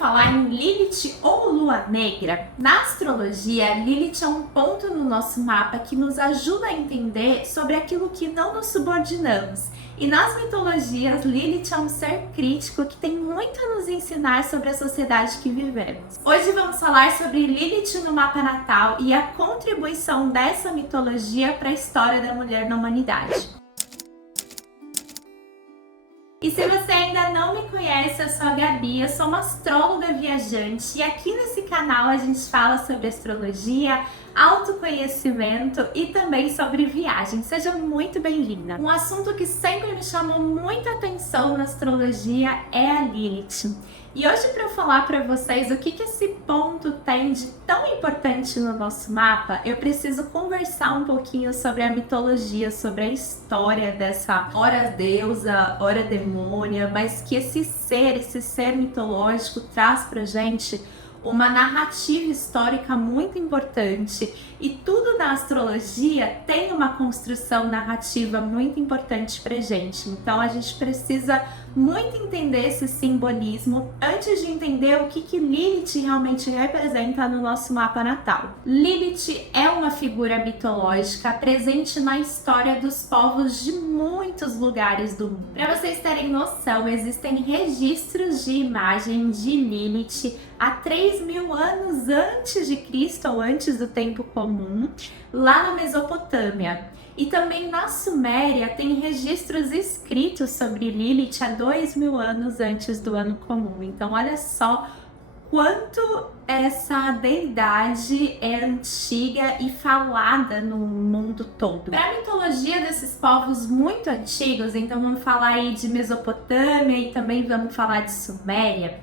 falar em Lilith ou Lua Negra? Na astrologia, Lilith é um ponto no nosso mapa que nos ajuda a entender sobre aquilo que não nos subordinamos. E nas mitologias, Lilith é um ser crítico que tem muito a nos ensinar sobre a sociedade que vivemos. Hoje vamos falar sobre Lilith no mapa natal e a contribuição dessa mitologia para a história da mulher na humanidade. E se você ainda não me conhece, eu sou a Gabi, eu sou uma astróloga viajante e aqui nesse canal a gente fala sobre astrologia, autoconhecimento e também sobre viagem. Seja muito bem-vinda! Um assunto que sempre me chamou muita atenção na astrologia é a Lilith. E hoje, para eu falar para vocês o que esse ponto tem de tão importante no nosso mapa, eu preciso conversar um pouquinho sobre a mitologia, sobre a história dessa ora deusa, ora demônia, mas que esse ser mitológico traz pra gente uma narrativa histórica muito importante e tudo na astrologia tem uma construção narrativa muito importante pra gente. Então a gente precisa muito entender esse simbolismo antes de entender o que Lilith realmente representa no nosso mapa natal. Lilith é uma figura mitológica presente na história dos povos de muitos lugares do mundo. Para vocês terem noção, existem registros de imagem de Lilith há 3.000 anos antes de Cristo ou antes do tempo comum, lá na Mesopotâmia. E também na Suméria tem registros escritos sobre Lilith há 2.000 anos antes do ano comum. Então olha só quanto essa deidade é antiga e falada no mundo todo. Para a mitologia desses povos muito antigos, então vamos falar aí de Mesopotâmia e também vamos falar de Suméria.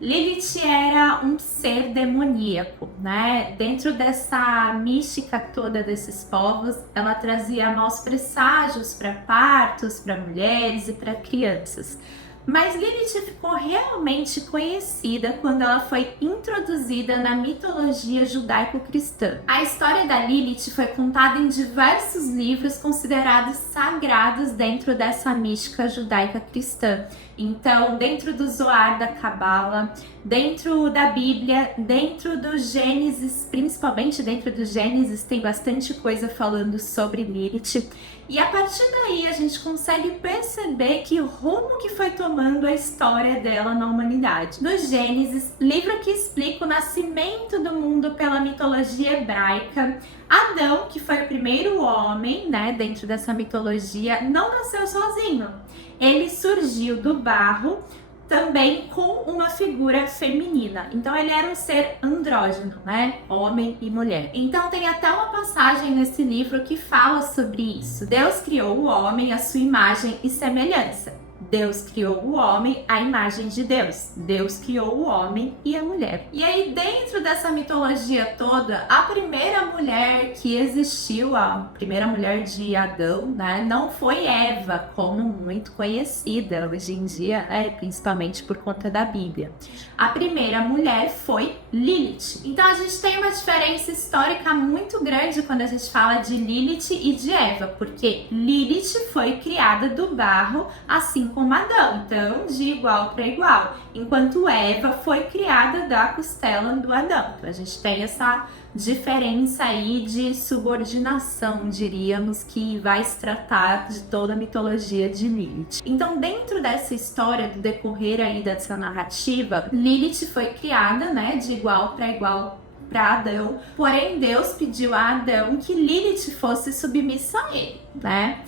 Lilith era um ser demoníaco, né? Dentro dessa mística toda desses povos, ela trazia maus presságios para partos, para mulheres e para crianças. Mas Lilith ficou realmente conhecida quando ela foi introduzida na mitologia judaico-cristã. A história da Lilith foi contada em diversos livros considerados sagrados dentro dessa mística judaica-cristã. Então, dentro do Zohar da Cabala, dentro da Bíblia, dentro do Gênesis, principalmente dentro do Gênesis, tem bastante coisa falando sobre Lilith. E a partir daí a gente consegue perceber que rumo que foi tomando a história dela na humanidade. No Gênesis, livro que explica o nascimento do mundo pela mitologia hebraica, Adão, que foi o primeiro homem, né, dentro dessa mitologia, não nasceu sozinho. Ele surgiu do barro, também com uma figura feminina. Então ele era um ser andrógeno, né? Homem e mulher. Então tem até uma passagem nesse livro que fala sobre isso. Deus criou o homem à sua imagem e semelhança. Deus criou o homem à imagem de Deus. Deus criou o homem e a mulher. E aí, dentro dessa mitologia toda, a primeira mulher que existiu, a primeira mulher de Adão, né, não foi Eva, como muito conhecida hoje em dia, né, principalmente por conta da Bíblia. A primeira mulher foi Lilith. Então a gente tem uma diferença histórica muito grande quando a gente fala de Lilith e de Eva, porque Lilith foi criada do barro, assim como Adão, então de igual para igual, enquanto Eva foi criada da costela do Adão. Então a gente tem essa diferença aí de subordinação, diríamos, que vai se tratar de toda a mitologia de Lilith. Então, dentro dessa história, do decorrer aí dessa narrativa, Lilith foi criada, né, de igual para Adão, porém Deus pediu a Adão que Lilith fosse submissa a ele, né?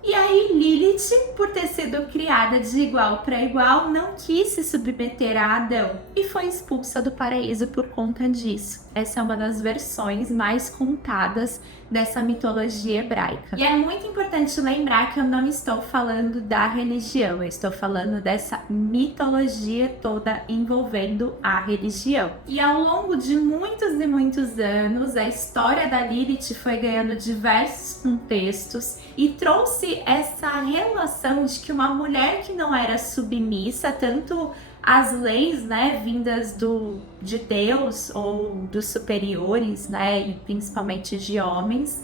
E aí Lilith, por ter sido criada de igual para igual, não quis se submeter a Adão e foi expulsa do paraíso por conta disso. Essa é uma das versões mais contadas dessa mitologia hebraica. E é muito importante lembrar que eu não estou falando da religião, eu estou falando dessa mitologia toda envolvendo a religião. E ao longo de muitos e muitos anos, a história da Lilith foi ganhando diversos contextos e trouxe essa relação de que uma mulher que não era submissa, tanto às leis, né, vindas de Deus ou dos superiores, né, e principalmente de homens,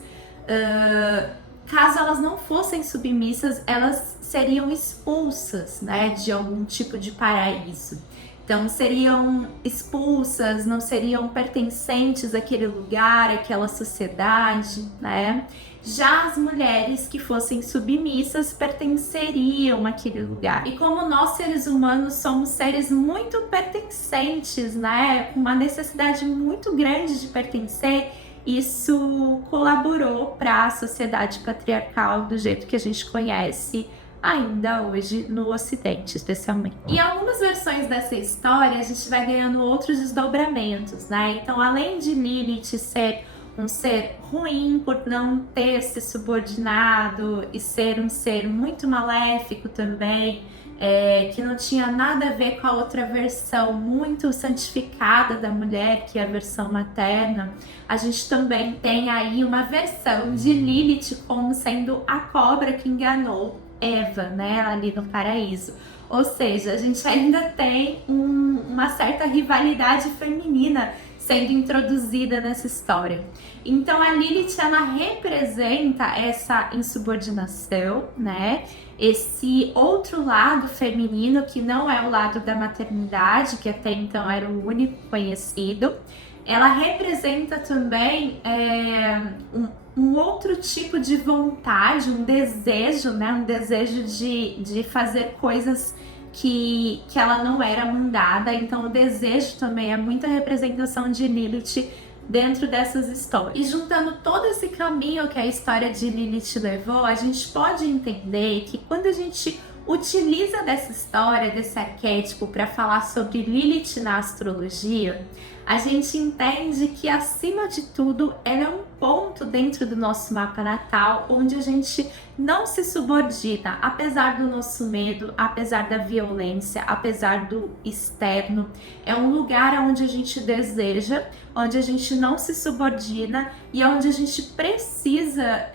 caso elas não fossem submissas, elas seriam expulsas, né, de algum tipo de paraíso. Então seriam expulsas, não seriam pertencentes àquele lugar, àquela sociedade, né? Já as mulheres que fossem submissas pertenceriam àquele lugar. E como nós seres humanos somos seres muito pertencentes, né? Com uma necessidade muito grande de pertencer, isso colaborou para a sociedade patriarcal do jeito que a gente conhece ainda hoje no Ocidente, especialmente. Em algumas versões dessa história, a gente vai ganhando outros desdobramentos, né? Então, além de Lilith ser um ser ruim por não ter se subordinado e ser um ser muito maléfico também, que não tinha nada a ver com a outra versão muito santificada da mulher, que é a versão materna, a gente também tem aí uma versão de Lilith como sendo a cobra que enganou Eva, né, ali no paraíso. Ou seja, a gente ainda tem uma certa rivalidade feminina sendo introduzida nessa história. Então a Lilith, ela representa essa insubordinação, né? Esse outro lado feminino que não é o lado da maternidade, que até então era o único conhecido. Ela representa também um outro tipo de vontade, um desejo, né? Um desejo de fazer coisas que ela não era mandada. Então o desejo também é muita representação de Lilith dentro dessas histórias. E juntando todo esse caminho que a história de Lilith levou, a gente pode entender que quando a gente utiliza dessa história, desse arquétipo para falar sobre Lilith na astrologia, a gente entende que, acima de tudo, ela é um ponto dentro do nosso mapa natal onde a gente não se subordina, apesar do nosso medo, apesar da violência, apesar do externo. É um lugar onde a gente deseja, onde a gente não se subordina e onde a gente precisa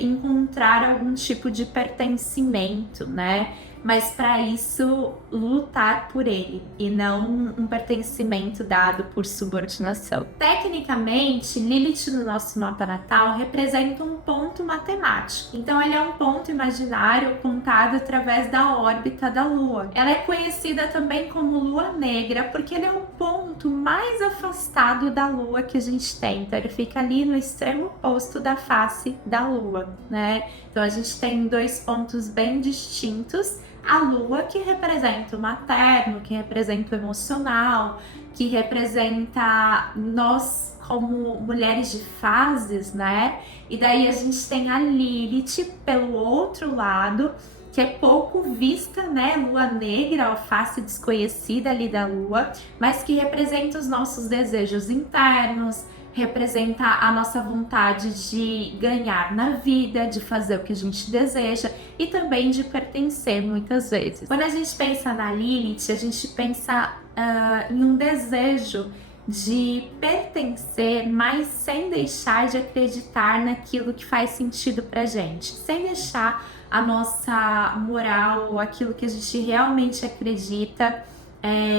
encontrar algum tipo de pertencimento, né? Mas para isso lutar por ele e não um pertencimento dado por subordinação. Tecnicamente, Lilith no nosso mapa natal representa um ponto matemático. Então ele é um ponto imaginário contado através da órbita da Lua. Ela é conhecida também como Lua Negra porque ele é o ponto mais afastado da Lua que a gente tem. Então ele fica ali no extremo oposto da face da Lua, né? Então a gente tem dois pontos bem distintos. A Lua, que representa o materno, que representa o emocional, que representa nós como mulheres de fases, né? E daí a gente tem a Lilith pelo outro lado, que é pouco vista, né? Lua negra, a face desconhecida ali da Lua, mas que representa os nossos desejos internos, representa a nossa vontade de ganhar na vida, de fazer o que a gente deseja e também de pertencer muitas vezes. Quando a gente pensa na Lilith, a gente pensa em um desejo de pertencer, mas sem deixar de acreditar naquilo que faz sentido pra gente, sem deixar a nossa moral, aquilo que a gente realmente acredita,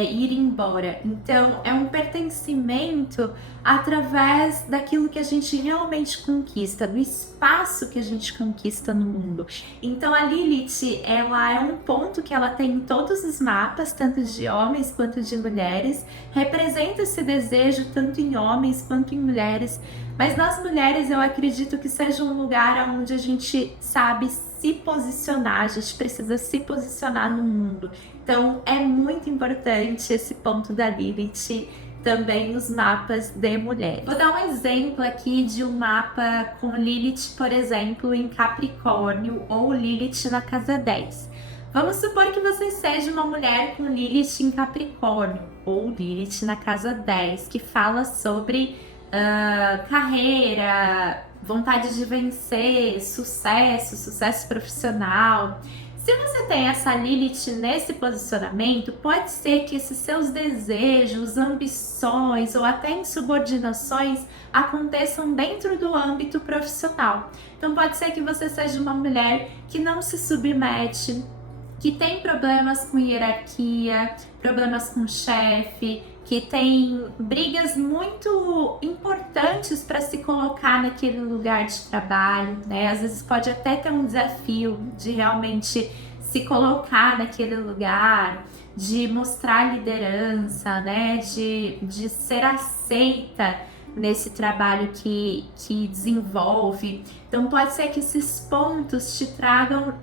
ir embora. Então é um pertencimento através daquilo que a gente realmente conquista, do espaço que a gente conquista no mundo. Então a Lilith, ela é um ponto que ela tem em todos os mapas, tanto de homens quanto de mulheres, representa esse desejo tanto em homens quanto em mulheres, mas nas mulheres eu acredito que seja um lugar onde a gente sabe se posicionar, a gente precisa se posicionar no mundo. Então é muito importante esse ponto da Lilith também nos mapas de mulheres. Vou dar um exemplo aqui de um mapa com Lilith, por exemplo, em Capricórnio ou Lilith na casa 10. Vamos supor que você seja uma mulher com Lilith em Capricórnio ou Lilith na casa 10, que fala sobre carreira, vontade de vencer, sucesso profissional. Se você tem essa Lilith nesse posicionamento, pode ser que esses seus desejos, ambições ou até insubordinações aconteçam dentro do âmbito profissional. Então pode ser que você seja uma mulher que não se submete, que tem problemas com hierarquia, problemas com chefe, que tem brigas muito importantes para se colocar naquele lugar de trabalho, né? Às vezes pode até ter um desafio de realmente se colocar naquele lugar, de mostrar liderança, né? De ser aceita nesse trabalho que desenvolve. Então pode ser que esses pontos te tragam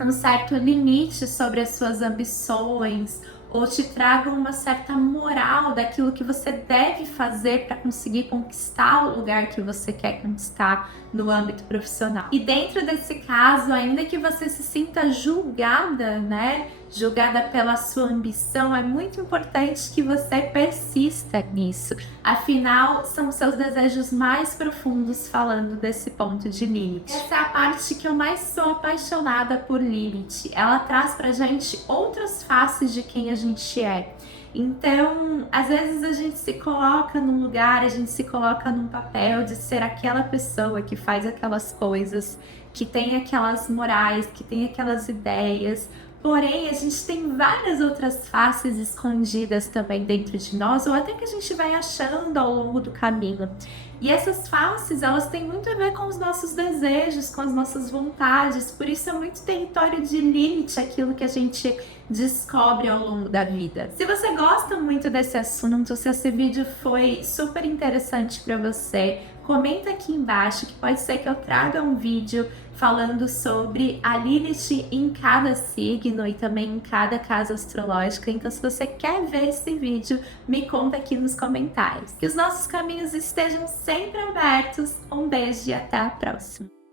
um certo limite sobre as suas ambições ou te tragam uma certa moral daquilo que você deve fazer para conseguir conquistar o lugar que você quer conquistar no âmbito profissional. E dentro desse caso, ainda que você se sinta julgada, né? Julgada pela sua ambição, é muito importante que você persista nisso. Afinal, são seus desejos mais profundos falando desse ponto de limite. Essa é a parte que eu mais sou apaixonada por limite. Ela traz pra gente outras faces de quem a gente é. Então, às vezes a gente se coloca num lugar, a gente se coloca num papel de ser aquela pessoa que faz aquelas coisas, que tem aquelas morais, que tem aquelas ideias. Porém, a gente tem várias outras faces escondidas também dentro de nós, ou até que a gente vai achando ao longo do caminho. E essas faces, elas têm muito a ver com os nossos desejos, com as nossas vontades, por isso é muito território de limite aquilo que a gente descobre ao longo da vida. Se você gosta muito desse assunto, se esse vídeo foi super interessante para você, comenta aqui embaixo que pode ser que eu traga um vídeo falando sobre a Lilith em cada signo e também em cada casa astrológica. Então, se você quer ver esse vídeo, me conta aqui nos comentários. Que os nossos caminhos estejam sempre abertos. Um beijo e até a próxima!